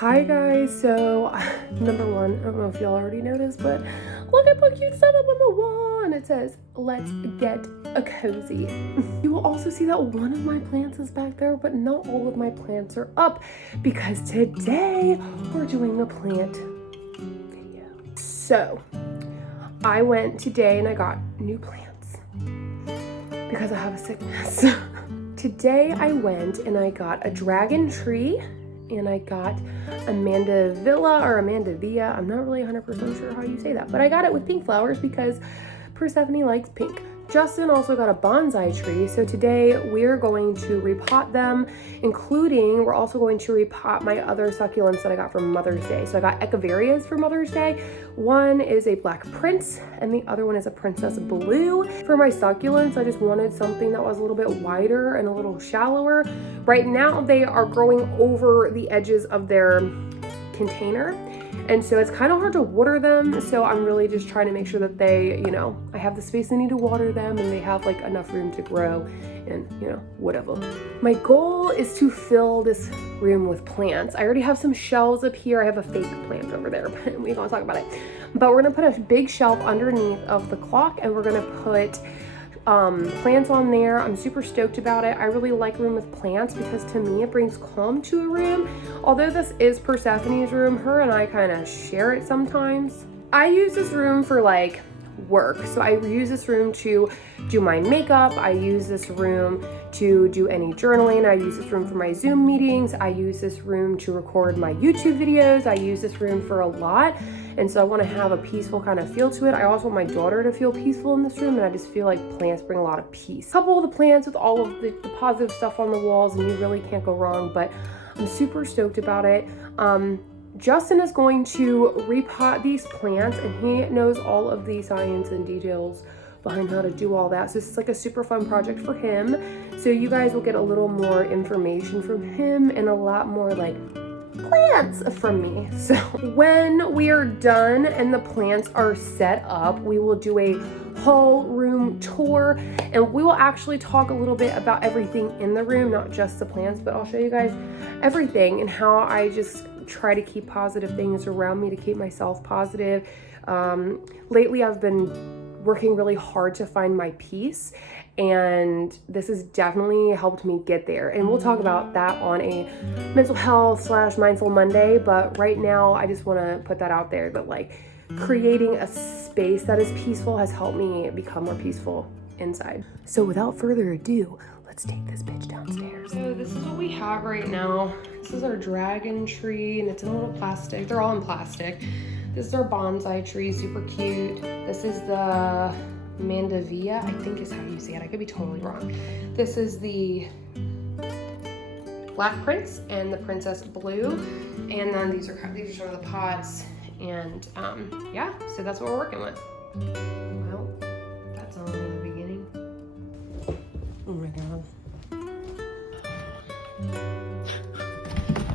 Hi guys, so number one, I don't know if y'all already noticed, but look, I put cute stuff up on the wall and it says, let's get a cozy. You will also see that one of my plants is back there, but not all of my plants are up because today we're doing a plant video. So I went today and I got new plants because I have a sickness. Today I went and I got a dragon tree and I got Amanda Villa or Amanda Villa. I'm not really 100% sure how you say that, but I got it with pink flowers because Persephone likes pink. Justin also got a bonsai tree, so today we're going to repot them, including we're also going to repot my other succulents that I got for Mother's Day. So I got echeverias for Mother's Day. One is a black prince and the other one is a princess blue. For my succulents, I just wanted something that was a little bit wider and a little shallower. Right now they are growing over the edges of their container. And so it's kind of hard to water them. So I'm really just trying to make sure that they, I have the space they need to water them and they have like enough room to grow and, whatever. My goal is to fill this room with plants. I already have some shelves up here. I have a fake plant over there, but we don't talk about it. But we're gonna put a big shelf underneath of the clock and we're gonna put plants on there. I'm super stoked about it. I really like room with plants because to me it brings calm to a room. Although this is Persephone's room, her and I kind of share it sometimes. I use this room for like work. So I use this room to do my makeup. I use this room to do any journaling. I use this room for my Zoom meetings. I use this room to record my YouTube videos. I use this room for a lot. And so I want to have a peaceful kind of feel to it. I also want my daughter to feel peaceful in this room. And I just feel like plants bring a lot of peace. Couple the plants with all of the positive stuff on the walls and you really can't go wrong. But I'm super stoked about it. Justin is going to repot these plants and he knows all of the science and details behind how to do all that. So this is like a super fun project for him. So you guys will get a little more information from him and a lot more like plants from me. So when we are done and the plants are set up, we will do a whole room tour and we will actually talk a little bit about everything in the room, not just the plants, but I'll show you guys everything and how I just try to keep positive things around me to keep myself positive. Lately I've been working really hard to find my peace and this has definitely helped me get there. And we'll talk about that on a mental health / mindful Monday. But right now I just want to put that out there that like creating a space that is peaceful has helped me become more peaceful inside. So without further ado, let's take this bitch downstairs. So this is what we have right now. This is our dragon tree and it's in a little plastic. They're all in plastic. This is our bonsai tree, super cute. This is the Mandavia, I think is how you say it. I could be totally wrong. This is the Black Prince and the Princess Blue. And then these are some of the pots. And yeah, so that's what we're working with. Well, that's only the beginning. Oh my God.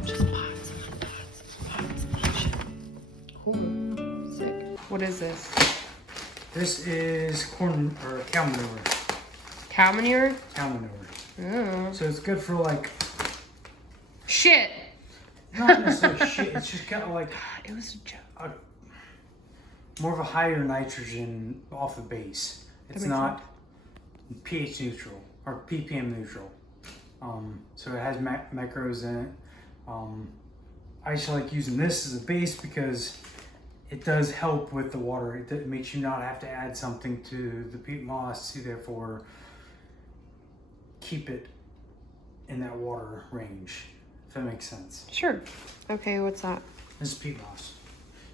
Just pots. Ooh, sick. What is this? This is corn or cow manure. Cow manure? Cow manure. Oh. So it's good for like shit. Not necessarily shit. It's just kind of like it was a joke. More of a higher nitrogen off the base. It's not pH neutral or ppm neutral. So it has macros in it. I just like using this as a base because it does help with the water. It makes you not have to add something to the peat moss to therefore keep it in that water range, if that makes sense. Sure. Okay, what's that? This is peat moss.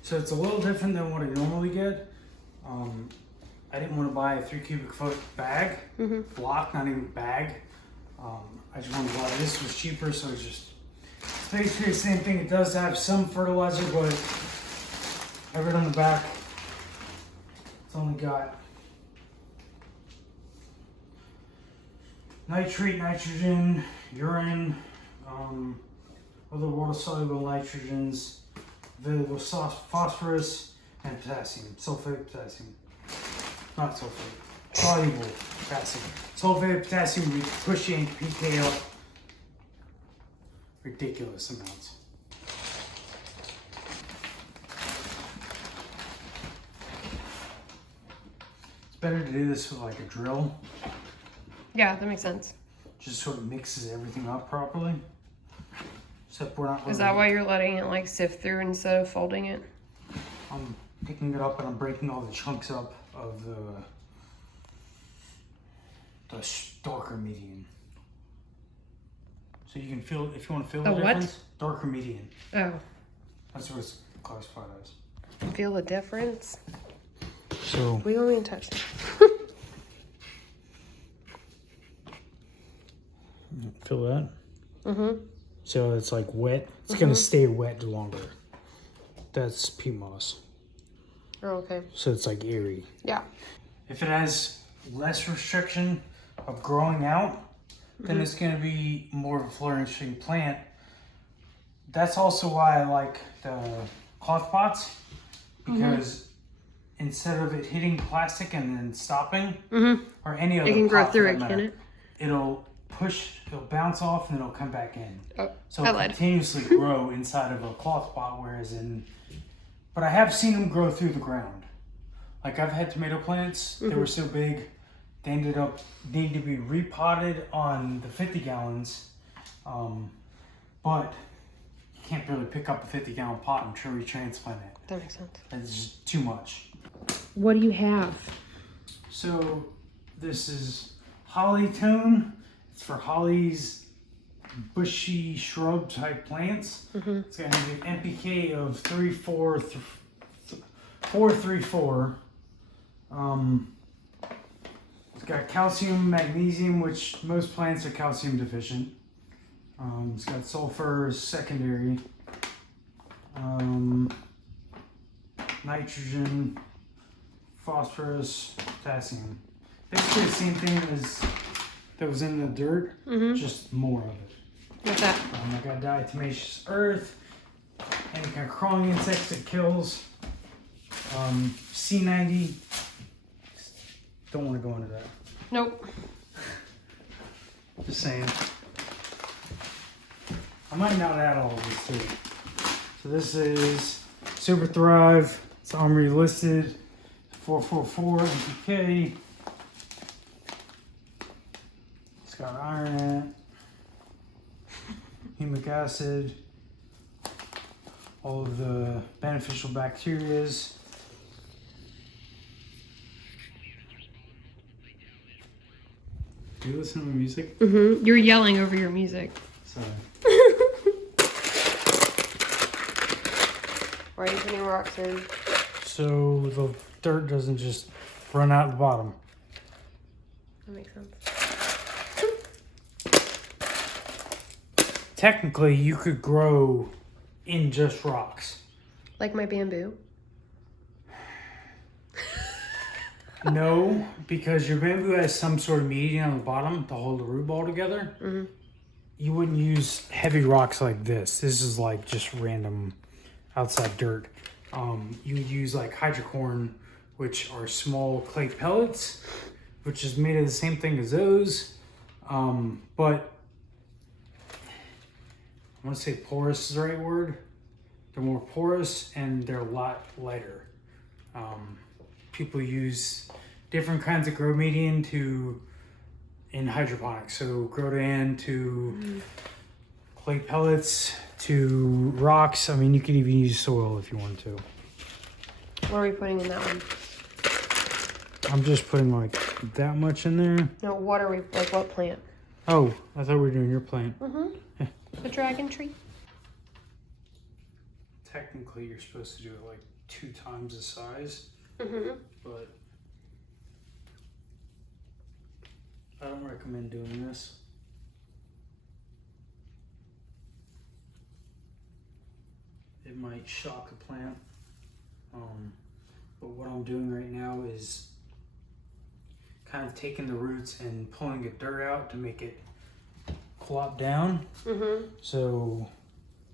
So it's a little different than what I normally get. I didn't want to buy a 3 cubic foot bag, block, not even bag. I just wanted to buy this, was cheaper, so it's basically the same thing. It does have some fertilizer, but I read on the back, it's only got nitrate, nitrogen, urine, other water-soluble nitrogens, available phosphorus, and potassium, sulfate potassium. Not sulfate, soluble potassium. Sulfate potassium would push you into pK up ridiculous amounts. better to do this with like a drill. Yeah, that makes sense. Just so it mixes everything up properly. Except we're not really... Is that why you're letting it like sift through instead of folding it? I'm picking it up and I'm breaking all the chunks up of the darker median. So you can feel, if you want to feel the difference, darker median. Oh. That's what it's classified as. Feel the difference? So We don't even touch it. feel that? Mm-hmm. So it's like wet. It's gonna stay wet longer. That's peat moss. Oh, okay. So it's like airy. Yeah. If it has less restriction of growing out, then it's going to be more of a flourishing plant. That's also why I like the cloth pots, because instead of it hitting plastic and then stopping, or any other it can grow pot through for it, that can matter, it? it'll bounce off and it'll come back in. Oh, So it'll continuously grow inside of a cloth pot, whereas but I have seen them grow through the ground. Like I've had tomato plants, they were so big, they ended up needing to be repotted on the 50 gallons. But you can't really pick up a 50-gallon pot and tree transplant it. That makes sense. It's just too much. What do you have? So this is holly tone. It's for hollies, bushy shrub type plants. It's got an NPK of 434. It's got calcium, magnesium, which most plants are calcium deficient. It's got sulfur secondary, nitrogen, phosphorus, potassium. Basically the same thing as that was in the dirt, just more of it. What's that? I got diatomaceous earth, any kind of crawling insects it kills. C90. Don't want to go into that. Nope. Just saying. I might not add all of this to it. So this is Super Thrive. It's Armory listed. 444 NPK. It's got iron in it. Humic acid. All of the beneficial bacterias. Do you listen to my music? You're yelling over your music. Sorry. Why are you putting rocks in? So the dirt doesn't just run out the bottom. That makes sense. Technically, you could grow in just rocks. Like my bamboo? No, because your bamboo has some sort of median on the bottom to hold the root ball together. You wouldn't use heavy rocks like this. This is like just random outside dirt. You would use like hydrocorn, which are small clay pellets, which is made of the same thing as those. But I want to say porous is the right word. They're more porous and they're a lot lighter. People use different kinds of grow medium in hydroponics. So grow to clay pellets to rocks. I mean, you could even use soil if you want to. What are we putting in that one? I'm just putting like that much in there. No, what are we, like what plant? Oh, I thought we were doing your plant. The dragon tree. Technically, you're supposed to do it like 2 times the size. But I don't recommend doing this. It might shock a plant. But what I'm doing right now is kind of taking the roots and pulling the dirt out to make it flop down. So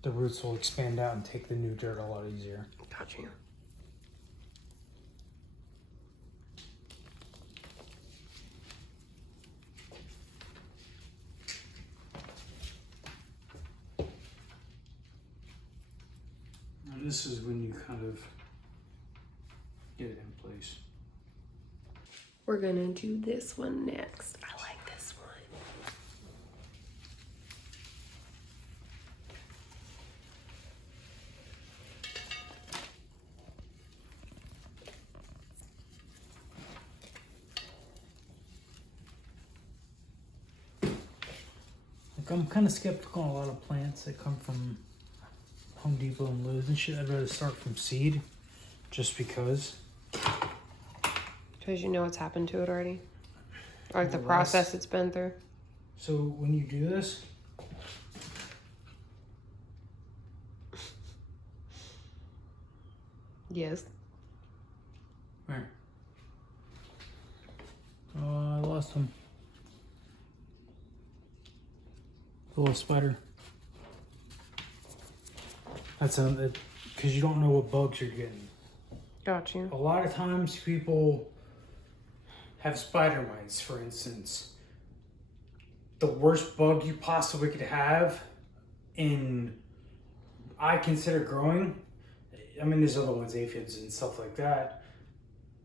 the roots will expand out and take the new dirt a lot easier. Gotcha. And this is when you kind of get it in place. We're gonna do this one next. I like this one. Like, I'm kind of skeptical on a lot of plants that come from Home Depot and Lowe's and shit. I'd rather start from seed, just because. Because you know what's happened to it already? Or like the More or process less. it's been through? So when you do this, Yes. where? Oh, I lost him. The little spider. That's because you don't know what bugs you're getting. Got you. A lot of times people have spider mites, for instance. The worst bug you possibly could have I consider growing. I mean, there's other ones, aphids and stuff like that.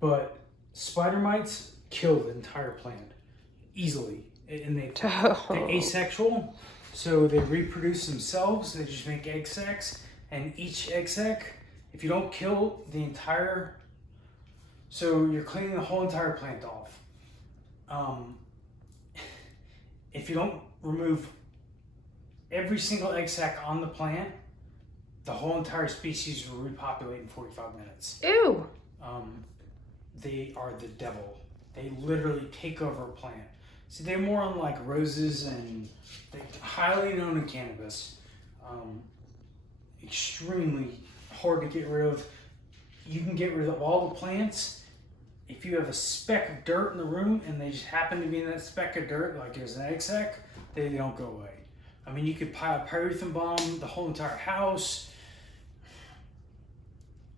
But spider mites kill the entire plant easily. And they're asexual, so they reproduce themselves. They just make egg sacs. And each egg sac, if you don't kill the entire, so you're cleaning the whole entire plant off. If you don't remove every single egg sac on the plant, the whole entire species will repopulate in 45 minutes. Ew. They are the devil. They literally take over a plant. See, they're more on like roses and they're highly known in cannabis. Extremely hard to get rid of. You can get rid of all the plants. If you have a speck of dirt in the room and they just happen to be in that speck of dirt, like there's an egg sac, they don't go away. I mean, you could pile pyrethrum bomb the whole entire house.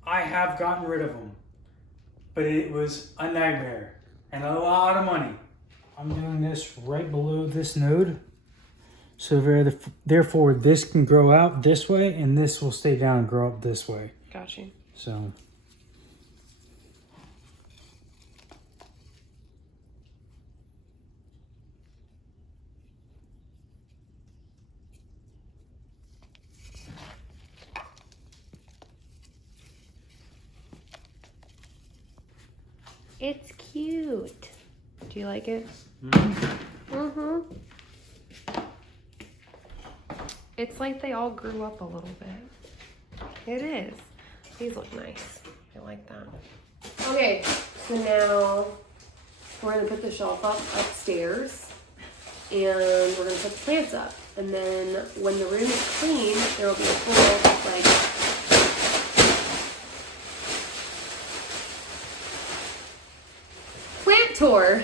I have gotten rid of them, but it was a nightmare and a lot of money. I'm doing this right below this node. So therefore this can grow out this way and this will stay down and grow up this way. Got you. So. It's cute. Do you like it? Mm-hmm. It's like they all grew up a little bit. It is. These look nice. I like that. Okay, so now we're gonna put the shelf up upstairs and we're gonna put the plants up. And then when the room is clean, there will be a full plant tour.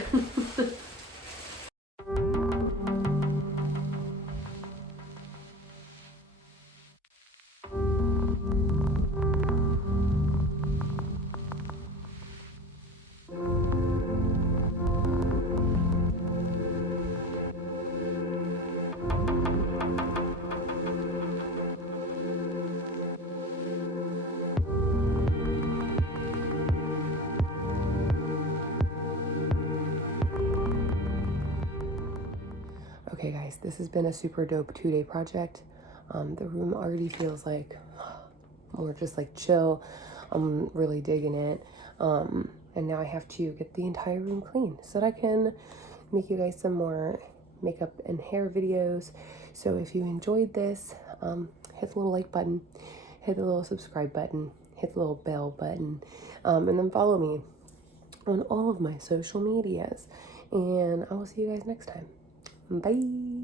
Okay guys, this has been a super dope 2-day project. The room already feels like more just like chill. I'm really digging it. And now I have to get the entire room clean so that I can make you guys some more makeup and hair videos. So if you enjoyed this, hit the little like button, hit the little subscribe button, hit the little bell button, and then follow me on all of my social medias. And I will see you guys next time. Bye.